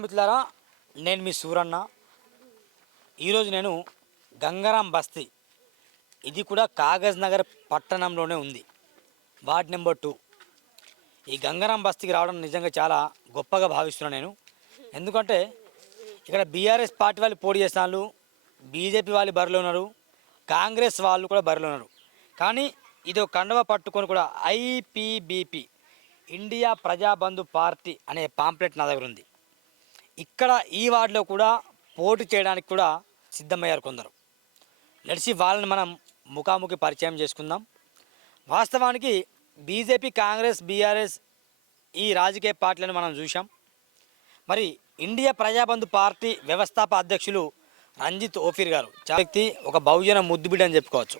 నమస్కారం మిత్రులారా, నేను మీ సూరన్న. ఈరోజు నేను గంగారాం బస్తీ, ఇది కూడా కాగజ్ నగర్ పట్టణంలోనే ఉంది, వార్డ్ నెంబర్ 2. ఈ గంగారాం బస్తీకి రావడం నిజంగా చాలా గొప్పగా భావిస్తున్నాను నేను. ఎందుకంటే ఇక్కడ బీఆర్ఎస్ పార్టీ వాళ్ళు పోటీ చేస్తున్నారు, బీజేపీ వాళ్ళు బరిలో ఉన్నారు, కాంగ్రెస్ వాళ్ళు కూడా బరిలో ఉన్నారు. కానీ ఇది ఒక కండవ పట్టుకొని కూడా ఐపీబీపీ, ఇండియా ప్రజాబంధు పార్టీ అనే పాంప్లెట్ నా దగ్గర ఉంది. ఇక్కడ ఈ వార్డులో కూడా పోటీ చేయడానికి కూడా సిద్ధమయ్యారు కొందరు. నడిచి వాళ్ళని మనం ముఖాముఖి పరిచయం చేసుకుందాం. వాస్తవానికి బీజేపీ, కాంగ్రెస్, బీఆర్ఎస్ ఈ రాజకీయ పార్టీలను మనం చూసాం. మరి ఇండియా ప్రజాబంధు పార్టీ వ్యవస్థాపక అధ్యక్షులు రంజిత్ ఓఫీర్ గారు వ్యక్తి, ఒక బహుజన ముద్దుబిడ్డ అని చెప్పుకోవచ్చు,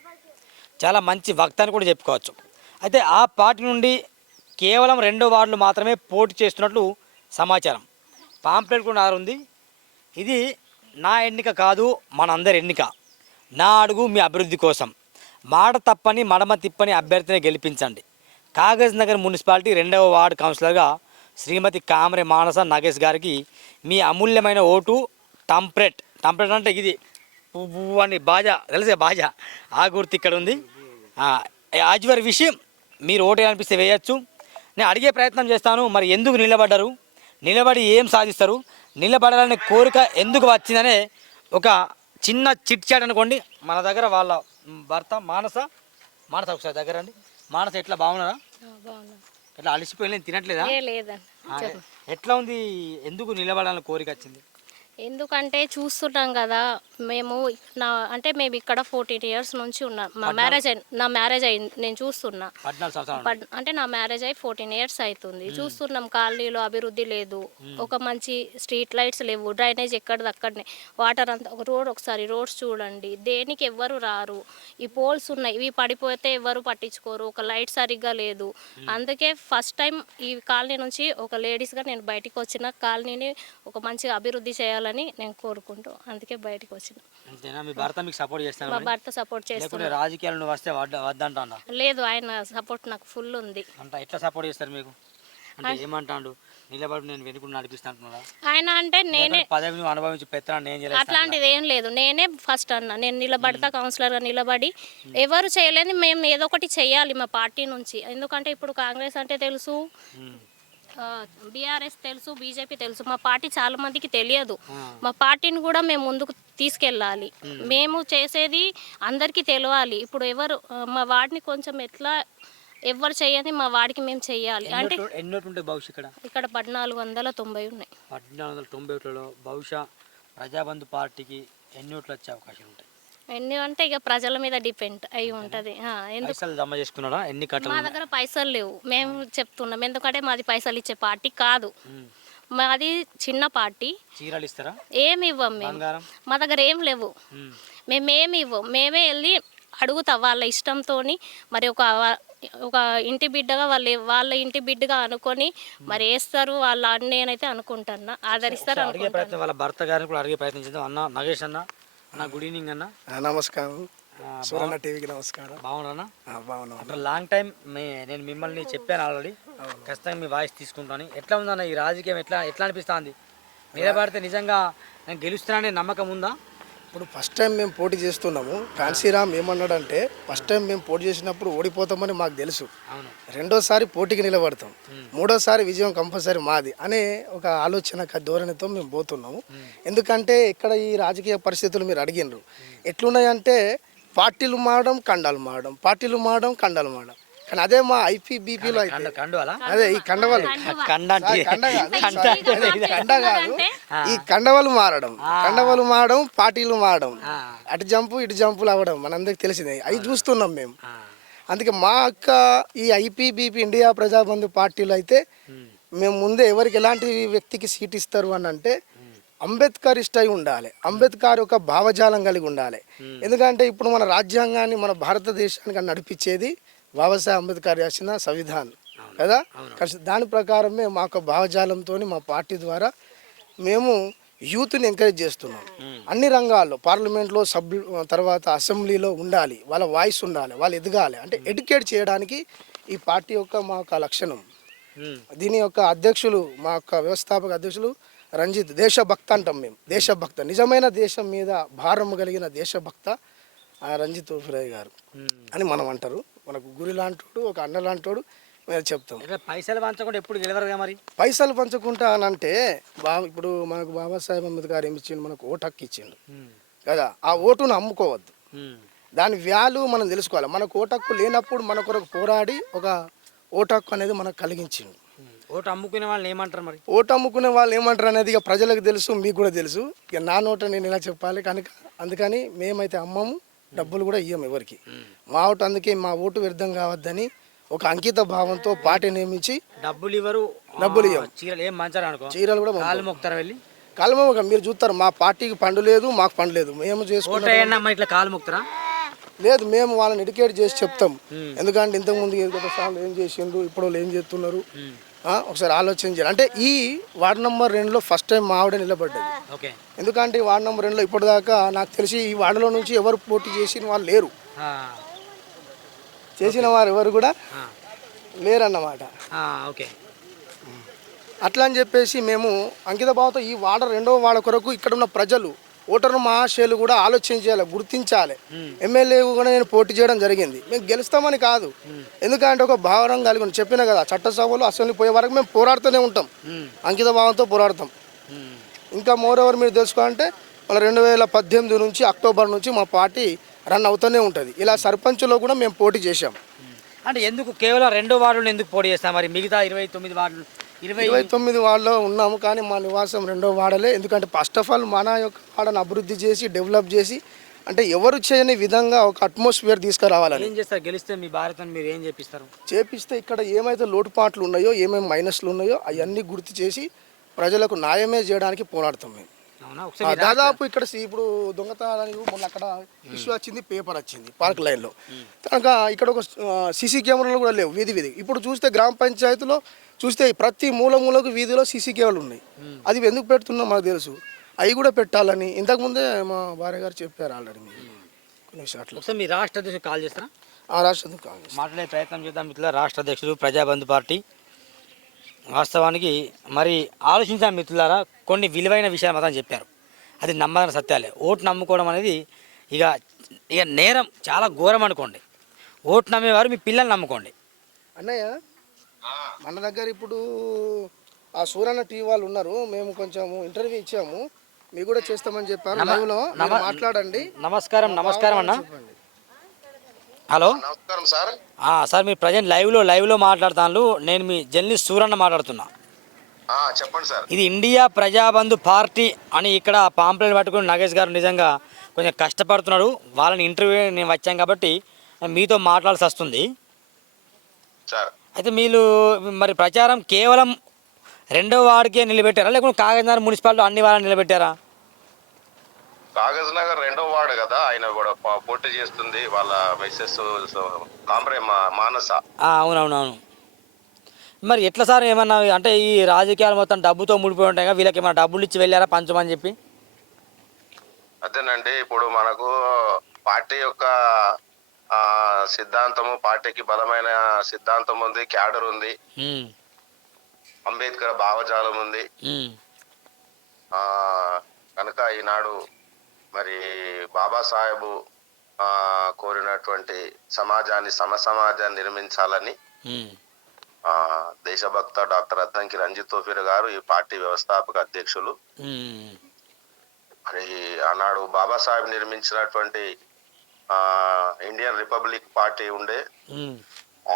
చాలా మంచి వక్త అని కూడా చెప్పుకోవచ్చు. అయితే ఆ పార్టీ నుండి కేవలం 2వ వార్డులు మాత్రమే పోటీ చేస్తున్నట్లు సమాచారం. పాంప్లెట్ కూడా ఉంది. ఇది నా ఎన్నిక కాదు, మనందరి ఎన్నిక. నా అడుగు మీ అభివృద్ధి కోసం. మాట తప్పని మడమ తిప్పని అభ్యర్థిని గెలిపించండి. కాగజ్ నగర్ మున్సిపాలిటీ 2వ వార్డు కౌన్సిలర్గా శ్రీమతి కామ్రే మానస నాగేష్ గారికి మీ అమూల్యమైన ఓటు. టంప్లెట్ అంటే ఇది పువ్వు అని బాజా, తెలిసే బాజా, ఆ గుర్తు ఇక్కడ ఉంది. యాజ్ యువర్ విషయం, మీరు ఓటు అనిపిస్తే వేయచ్చు. నేను అడిగే ప్రయత్నం చేస్తాను, మరి ఎందుకు నిలబడ్డారు, నిలబడి ఏం సాధిస్తారు, నిలబడాలనే కోరిక ఎందుకు వచ్చిందనే ఒక చిన్న చిట్ చాట్ అనుకోండి. మన దగ్గర వాళ్ళ భర్త మానస ఒకసారి దగ్గర అండి. మానస ఎట్లా, బాగున్నారా? ఎట్లా అలసిపోయి తినట్లేదా? ఎట్లా ఉంది, ఎందుకు నిలబడాలని కోరిక వచ్చింది? ఎందుకంటే చూస్తున్నాం కదా, మేము మేము ఇక్కడ 14 years నుంచి ఉన్నాం. నా మ్యారేజ్ అయింది, నేను చూస్తున్నా. అంటే నా మ్యారేజ్ అయ్యి 14 years అవుతుంది. చూస్తున్నాం కాలనీలో అభివృద్ధి లేదు, ఒక మంచి స్ట్రీట్ లైట్స్ లేవు, డ్రైనేజ్ ఎక్కడిదక్కడనే, వాటర్ అంతా. ఒకసారి రోడ్స్ చూడండి, దేనికి ఎవ్వరు రారు. ఈ పోల్స్ ఉన్నాయి, ఇవి పడిపోతే ఎవ్వరు పట్టించుకోరు, ఒక లైట్ సరిగ్గా లేదు. అందుకే ఫస్ట్ టైం ఈ కాలనీ నుంచి ఒక లేడీస్గా నేను బయటికి వచ్చిన, కాలనీని ఒక మంచిగా అభివృద్ధి చేయాలని నేను కోరుకుంటూ అందుకే బయటకు వచ్చిన. మీ భర్త మీకు సపోర్ట్ చేస్తాను? మా భర్త సపోర్ట్ చేస్తాను. రాజకీయాలను వస్తే వద్దంటా? లేదు, ఆయన సపోర్ట్ నాకు ఫుల్ ఉంది. అంటే ఎట్లా సపోర్ట్ చేస్తారు మీకు? అంటే ఏమంటాడు, నిలబడి నేను వెనుక నడిపిస్తాను ఆయన? అంటే నేనే పదవిని అనుభవించి పెత్తనాన్ని ఏం చేయాలి, అట్లాంటిది ఏం లేదు. నేనే ఫస్ట్ అన్నా, నేను నిలబడతా, కౌన్సిలర్గా నిలబడి. ఎవరు చేయలేదు, మేము ఏదో ఒకటి చెయ్యాలి మా పార్టీ నుంచి. ఎందుకంటే ఇప్పుడు కాంగ్రెస్ అంటే తెలుసు, బీఆర్ఎస్ తెలుసు, బీజేపీ తెలుసు, మా పార్టీ చాలా మందికి తెలియదు. మా పార్టీని కూడా మేము ముందుకు తీసుకెళ్ళాలి. మేము చేసేది అందరికీ తెలియాలి. ఇప్పుడు ఎవరు మా వాడిని కొంచెం ఎట్లా ఎవరు చేయని మా వాడికి మేము చెయ్యాలి. అంటే ఇక్కడ 1490 ఉన్నాయి. 1490లో బహుశా ప్రజాబంధు పార్టీకి ఎన్ని ఓట్లు వచ్చే అవకాశం ఉంటాయి? ఎన్ని అంటే ఇక ప్రజల మీద డిపెండ్ అయి ఉంటుంది. మా దగ్గర పైసలు లేవు, మేము చెప్తున్నాం. ఎందుకంటే మాది పైసలు ఇచ్చే పార్టీ కాదు, మాది చిన్న పార్టీ. ఏమి ఇవ్వం మేము, మా దగ్గర ఏం లేవు, మేమేమి ఇవ్వం. మేమే వెళ్ళి అడుగుతా వాళ్ళ ఇష్టంతో. మరి ఒక ఇంటి బిడ్డగా వాళ్ళ ఇంటి బిడ్డగా అనుకొని మరి వేస్తారు వాళ్ళ నేనైతే అనుకుంటున్నా, ఆదరిస్తారు. వాళ్ళ భర్త గారిని కూడా అడిగే ప్రయత్నం చేద్దాం. అన్న నగేష్ అన్న, గుడ్ ఈవినింగ్ అన్న. నమస్కారం, సూరన్న టీవీకి నమస్కారం. బాగున్నా? బాగున్నా. అంటే లాంగ్ టైం నేను మిమ్మల్ని చెప్పాను ఆల్రెడీ, ఖచ్చితంగా మీ వాయిస్ తీసుకుంటాను. ఎట్లా ఉందన్న ఈ రాజకీయం, ఎట్లా అనిపిస్తుంది? నిలబడితే నిజంగా నేను గెలుస్తున్నానే నమ్మకం ఉందా? ఇప్పుడు ఫస్ట్ టైం మేము పోటీ చేస్తున్నాము. కాన్సీరామ్ ఏమన్నాడంటే, ఫస్ట్ టైం మేము పోటీ చేసినప్పుడు ఓడిపోతామని మాకు తెలుసు, రెండోసారి పోటీకి నిలబడతాం, మూడోసారి విజయం కంపల్సరీ మాది అనే ఒక ఆలోచన ధోరణితో మేము పోతున్నాము. ఎందుకంటే ఇక్కడ ఈ రాజకీయ పరిస్థితులు మీరు అడిగినారు ఎట్లున్నాయంటే, పార్టీలు మారడం, కండాలు మారడం, పార్టీలు మారడం, కండాలు మారడం. కానీ అదే మా ఐపీబీపీలో అదే ఈ కండవాళ్ళు, కండ కాదు, ఈ కండవాళ్ళు మారడం, పార్టీలు మారడం, అటు జంపు ఇటు జంపులు అవ్వడం మనందరికి తెలిసిందే. అవి చూస్తున్నాం మేము. అందుకే మా ఈ ఐపీబీపీ ఇండియా ప్రజాబంధు పార్టీలో అయితే మేము ముందే ఎవరికి ఎలాంటి వ్యక్తికి సీట్ ఇస్తారు అని అంటే అంబేద్కర్ ఇష్టై ఉండాలి, అంబేద్కర్ ఒక భావజాలం కలిగి ఉండాలి. ఎందుకంటే ఇప్పుడు మన రాజ్యాంగాన్ని, మన భారతదేశానికి నడిపించేది బాబాసాహెబ్ అంబేద్కర్ రాసిన సంవిధానం కదా. దాని ప్రకారమే మా యొక్క భావజాలంతో మా పార్టీ ద్వారా మేము యూత్ని ఎంకరేజ్ చేస్తున్నాం. అన్ని రంగాల్లో, పార్లమెంట్లో తర్వాత అసెంబ్లీలో ఉండాలి, వాళ్ళ వాయిస్ ఉండాలి, వాళ్ళు ఎదగాలి. అంటే ఎడ్యుకేట్ చేయడానికి ఈ పార్టీ యొక్క మా యొక్క లక్షణం. దీని యొక్క అధ్యక్షులు, మా యొక్క వ్యవస్థాపక అధ్యక్షులు రంజిత్ దేశభక్త అంటాం మేము. దేశభక్త, నిజమైన దేశం మీద భారం కలిగిన దేశభక్త రంజిత్ తోపిరాజు గారు అని మనం అంటారు. మనకు గురి లాంటోడు, ఒక అన్న లాంటోడు మేము చెప్తాం. పైసలు పంచకుండా ఎప్పుడు గెలవరుగా మరి. పైసలు పంచుకుంటా అని అంటే ఇప్పుడు మనకు బాబాసాహెబ్ అంబేద్కర్ ఏమి ఇచ్చిండు, మనకు ఓటు హక్కు ఇచ్చిండు కదా. ఆ ఓటును అమ్ముకోవద్దు, దాని వాల్యూ మనం తెలుసుకోవాలి. మనకు ఓటు హక్కు లేనప్పుడు మన కొరకు పోరాడి ఒక ఓటు హక్కు అనేది మనకు కలిగించిండు. ఓటు అమ్ముకునే వాళ్ళు ఏమంటారు మరి? ఓటు అమ్ముకునే వాళ్ళు ఏమంటారు అనేది ఇక ప్రజలకు తెలుసు, మీకు కూడా తెలుసు. ఇక నా నోట నేను ఇలా చెప్పాలి కనుక అందుకని మేమైతే అమ్మము, డబ్బులు కూడా ఇయ్యము ఎవరికి. మా ఓటు అందుకే మా ఓటు వ్యర్థం కావద్దని ఒక అంకిత భావంతో పార్టీ నియమించి డబ్బులు ఇవ్వరు, డబ్బులు ఇవ్వం. చీరలు ఏం మంచారు అనుకో, చీరలు కూడా కాలు మొక్కుతారు వెళ్ళి. కాలమోక మీరు చూస్తారు, మా పార్టీకి పండు లేదు, మాకు పండు లేదు. మేము చేసుకుంటాం ఇట్లా కాలు మొక్కుతారా? లేదు, మేము వాళ్ళని ఎడ్యుకేట్ చేసి చెప్తాం. ఎందుకంటే ఇంతకుముందు సార్లు ఏం చేసిండ్రు, ఇప్పుడు వాళ్ళు ఏం చేస్తున్నారు ఒకసారి ఆలోచన చేయాలి. అంటే ఈ వార్డు నెంబర్ 2లో ఫస్ట్ టైం మా ఆవిడ నిలబడ్డది. ఎందుకంటే ఈ వార్డు నెంబర్ 2లో ఇప్పటిదాకా నాకు తెలిసి ఈ వార్డులో నుంచి ఎవరు పోటీ చేసిన వాళ్ళు లేరు, చేసిన వారు ఎవరు కూడా లేరన్నమాట. అట్లా అని చెప్పేసి మేము అంకిత భావంతో ఈ వార్డు 2వ వార్డు కొరకు ఇక్కడ ఉన్న ప్రజలు ఓటరు మహాశయులు కూడా ఆలోచించాలి, గుర్తించాలి. ఎమ్మెల్యే కూడా నేను పోటీ చేయడం జరిగింది. మేము గెలుస్తామని కాదు, ఎందుకంటే ఒక భావన కలిగి చెప్పిన కదా, చట్టసభలో అసెంబ్లీ పోయే వరకు మేము పోరాడుతూనే ఉంటాం, అంకిత భావంతో పోరాడతాం. ఇంకా మోర్ మీరు తెలుసుకోవాలంటే మళ్ళీ 2018 నుంచి అక్టోబర్ నుంచి మా పార్టీ రన్ అవుతూనే ఉంటుంది. ఇలా సర్పంచ్లో కూడా మేము పోటీ చేశాం. అంటే ఎందుకు కేవలం 2వ వార్డులో ఎందుకు పోటీ చేస్తాం మరి? మిగతా 29 వార్డులు 29 వార్డులో ఉన్నాము, కానీ మా నివాసం 2వ వార్డలే. ఎందుకంటే ఫస్ట్ ఆఫ్ ఆల్ మన యొక్క వార్డును అభివృద్ధి చేసి డెవలప్ చేసి, అంటే ఎవరు చేయని విధంగా ఒక అట్మాస్ఫియర్ తీసుకురావాలని. ఏం చేస్తారు గెలిస్తే మీ భారతం మీరు ఏం చేపిస్తే ఇక్కడ ఏమైతే లోటుపాట్లు ఉన్నాయో, ఏమేమి మైనస్లు ఉన్నాయో అవన్నీ గుర్తు చేసి ప్రజలకు న్యాయమే చేయడానికి పోరాడతాం మేము. దాదాపు ఇక్కడ ఇప్పుడు దొంగతనానికి మొన్న అక్కడ ఇష్యూ వచ్చింది, పేపర్ వచ్చింది పార్క్ లైన్లో కనుక ఇక్కడ ఒక సీసీ కెమెరాలు కూడా లేవు వీధి. ఇప్పుడు చూస్తే గ్రామ పంచాయతీలో చూస్తే ప్రతి మూలకు వీధిలో సీసీ కెమెరాలు ఉన్నాయి. అది ఎందుకు పెడుతున్నాం మాకు తెలుసు, అవి కూడా పెట్టాలని ఇంతకుముందే మా భార్య గారు చెప్పారు ఆల్రెడీ. కొన్ని విషయాలు మీ రాష్ట్ర అధ్యక్షుడు కాల్ చేస్తారా? రాష్ట్ర అధ్యక్షుడు కాల్ చేస్తారా? మాట్లాడే ప్రయత్నం చేద్దాం మిత్రుల. రాష్ట్ర అధ్యక్షుడు ప్రజాబంధు పార్టీ. వాస్తవానికి మరి ఆలోచించాం మిత్రులారా, కొన్ని విలువైన విషయాలు మాత్రం చెప్పారు, అది నమ్మకం సత్యాలే. ఓటు నమ్ముకోవడం అనేది ఇక నేరం, చాలా ఘోరం అనుకోండి. ఓటు నమ్మేవారు మీ పిల్లల్ని నమ్ముకోండి. అన్నయ్య మన దగ్గర ఇప్పుడు ఆ సూరన్న టీవీ వాళ్ళు ఉన్నారు, మేము కొంచెం ఇంటర్వ్యూ ఇచ్చాము, మీకు కూడా చేస్తామని చెప్పారు. లైవ్లో మాట్లాడండి. నమస్కారం అన్న. హలో నమస్కారం సార్. సార్ మీరు ప్రజెంట్ లైవ్లో మాట్లాడుతాను. నేను మీ జర్నలిస్ట్ సూరన్న మాట్లాడుతున్నా. చెప్పండి సార్. ఇది ఇండియా ప్రజాబంధు పార్టీ అని ఇక్కడ పాంప్లెట్ పట్టుకుని నగేష్ గారు నిజంగా కొంచెం కష్టపడుతున్నారు. వాళ్ళని ఇంటర్వ్యూ నేను వచ్చాను కాబట్టి మీతో మాట్లాడాల్సి వస్తుంది. అయితే మీరు మరి ప్రచారం కేవలం 2వ వార్డుకే నిలబెట్టారా, లేకుంటే కాగజ్నగర్ మున్సిపాలిటీ అన్ని వార్డులు నిలబెట్టారా? కాగజ్నగర్ 2వ వార్డు కదా, ఆయన కూడా పోటీ చేస్తుంది వాళ్ళ మిస్సెస్ మానస. అవునవునవును. మరి ఎట్లా సార్, ఏమన్నా అంటే ఈ రాజకీయాలు మొత్తం డబ్బుతో ముడిపోయి ఉంటాయి కదా, వీళ్ళకి ఏమైనా డబ్బులు ఇచ్చి వెళ్ళారా పంచమని చెప్పి? అదేనండి, ఇప్పుడు మనకు పార్టీ యొక్క సిద్ధాంతము, పార్టీకి బలమైన సిద్ధాంతం ఉంది, క్యాడర్ ఉంది, అంబేద్కర్ భావజాలం ఉంది. కనుక ఈనాడు మరి బాబాసాహెబు కోరినటువంటి సమాజాన్ని, సమాజాన్ని నిర్మించాలని దేశభక్త డాక్టర్ అద్దంకి రంజిత్ తోపిర గారు ఈ పార్టీ వ్యవస్థాపక అధ్యక్షులు. మరి ఆనాడు బాబాసాహెబ్ నిర్మించినటువంటి ఇండియన్ రిపబ్లిక్ పార్టీ ఉండే,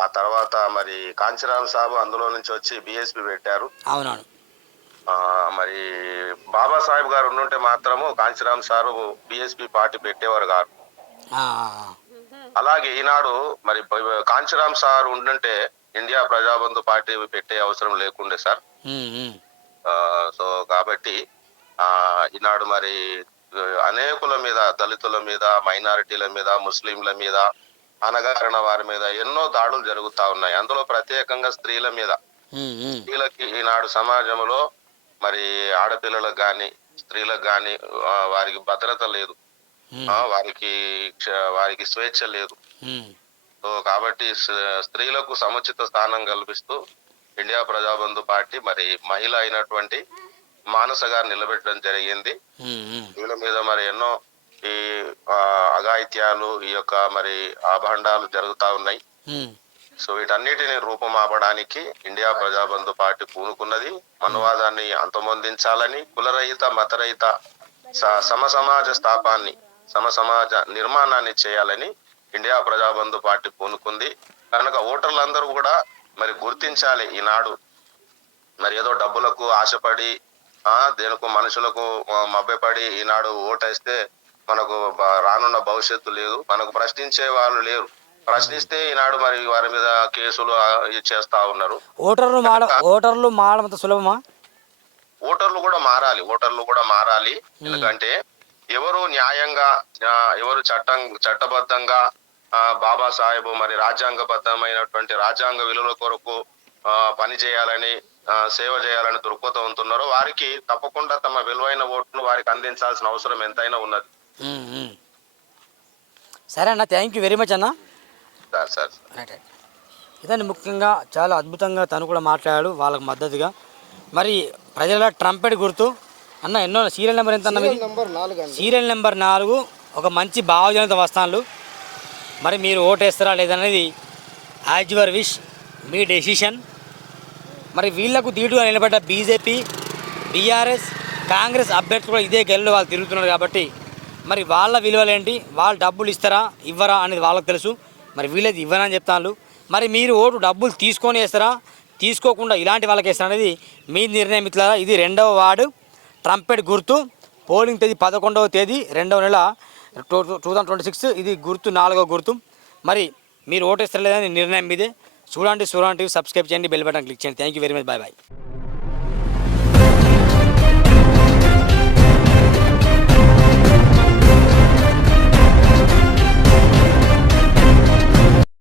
ఆ తర్వాత మరి కాంచీరామ్ సాబు అందులో నుంచి వచ్చి బిఎస్పి పెట్టారు. అవునవును. మరి బాబాసాహెబ్ గారు ఉండుంటే మాత్రము కాంచీరామ్ సారు బిఎస్పి పార్టీ పెట్టేవారు కాదు. అలాగే ఈనాడు మరి కాంచీరామ్ సార్ ఉండుంటే ఇండియా ప్రజాబంధు పార్టీ పెట్టే అవసరం లేకుండే సార్. సో కాబట్టి ఈనాడు మరి అనేకుల మీద, దళితుల మీద, మైనారిటీల మీద, ముస్లింల మీద, అనగారిన వారి మీద ఎన్నో దాడులు జరుగుతా ఉన్నాయి. అందులో ప్రత్యేకంగా స్త్రీల మీద. స్త్రీలకి ఈనాడు సమాజంలో మరి ఆడపిల్లలకు గాని, స్త్రీలకు గాని వారికి భద్రత లేదు, వారికి స్వేచ్ఛ లేదు. సో కాబట్టి స్త్రీలకు సముచిత స్థానం కల్పిస్తూ ఇండియా ప్రజాబంధు పార్టీ మరి మహిళ అయినటువంటి మానస గారు నిలబెట్టడం జరిగింది. వీళ్ళ మీద మరి ఎన్నో ఈ అఘాయిత్యాలు, ఈ యొక్క మరి అభాండాలు జరుగుతా ఉన్నాయి. సో వీటన్నిటిని రూపుమాపడానికి ఇండియా ప్రజాబంధు పార్టీ పూనుకున్నది. మనువాదాన్ని అంతమొందించాలని, కులరహిత మతరహిత సమసమాజ స్థాపాన్ని, సమసమాజ నిర్మాణాన్ని చేయాలని ఇండియా ప్రజాబంధు పార్టీ పూనుకుంది. కనుక ఓటర్లందరూ కూడా మరి గుర్తించాలి, ఈనాడు మరి ఏదో డబ్బులకు ఆశపడి దేనికో మనుషులకు మభ్యపడి ఈనాడు ఓటేస్తే మనకు రానున్న భవిష్యత్తు లేదు, మనకు ప్రశ్నించే వాళ్ళు లేరు. ప్రశ్నిస్తే ఈనాడు మరి వారి మీద కేసులు చేస్తా ఉన్నారు. ఓటర్లు మారడం సులభమా? ఓటర్లు కూడా మారాలి. ఎందుకంటే ఎవరు న్యాయంగా, ఎవరు చట్టబద్ధంగా బాబాసాహెబ్ మరి రాజ్యాంగబద్ధమైనటువంటి రాజ్యాంగ విలువల కొరకు పని చేయాలని, సేవ చేయాలని దృక్పథం ఉంటున్నారో వారికి తప్పకుండా తమ విలువైన ఓటును వారికి అందించాల్సిన అవసరం ఎంతైనా ఉన్నది. సరే అన్న, థ్యాంక్ యూ వెరీ మచ్ అన్న. సార్ ఇదండి ముఖ్యంగా చాలా అద్భుతంగా తను కూడా మాట్లాడాడు వాళ్ళకు మద్దతుగా. మరి ప్రజల ట్రంపెట్ గుర్తు అన్న, ఎన్నో సీరియల్ నెంబర్ ఎంత అన్న? సీరియల్ నెంబర్ 4 ఒక మంచి భావజనత వస్తాను. మరి మీరు ఓటేస్తారా లేదనేది as your wish, me decision. మరి వీళ్లకు ధీటుగా నిలబడ్డ బీజేపీ, బీఆర్ఎస్, కాంగ్రెస్ అభ్యర్థులు కూడా ఇదే గెల్లో వాళ్ళు తిరుగుతున్నారు కాబట్టి మరి వాళ్ళ విలువలేంటి, వాళ్ళు డబ్బులు ఇస్తారా ఇవ్వరా అనేది వాళ్ళకి తెలుసు. మరి వీళ్ళది ఇవ్వరని చెప్తాను. మరి మీరు ఓటు డబ్బులు తీసుకొని వేస్తారా, తీసుకోకుండా ఇలాంటి వాళ్ళకి వేస్తారా అనేది మీ నిర్ణయం మిత్రులారా. ఇది 2వ వార్డు ట్రంపెట్ గుర్తు. పోలింగ్ తేదీ 11వ తేదీ 2వ నెల 2026. ఇది గుర్తు 4వ గుర్తు. మరి మీరు ఓటేస్తారు లేదని నిర్ణయం మీదే. చూడండి టీవీ సబ్స్క్రైబ్ చేయండి, బెల్ బటన్ క్లిక్ చేయండి. Thank you very much. Bye bye.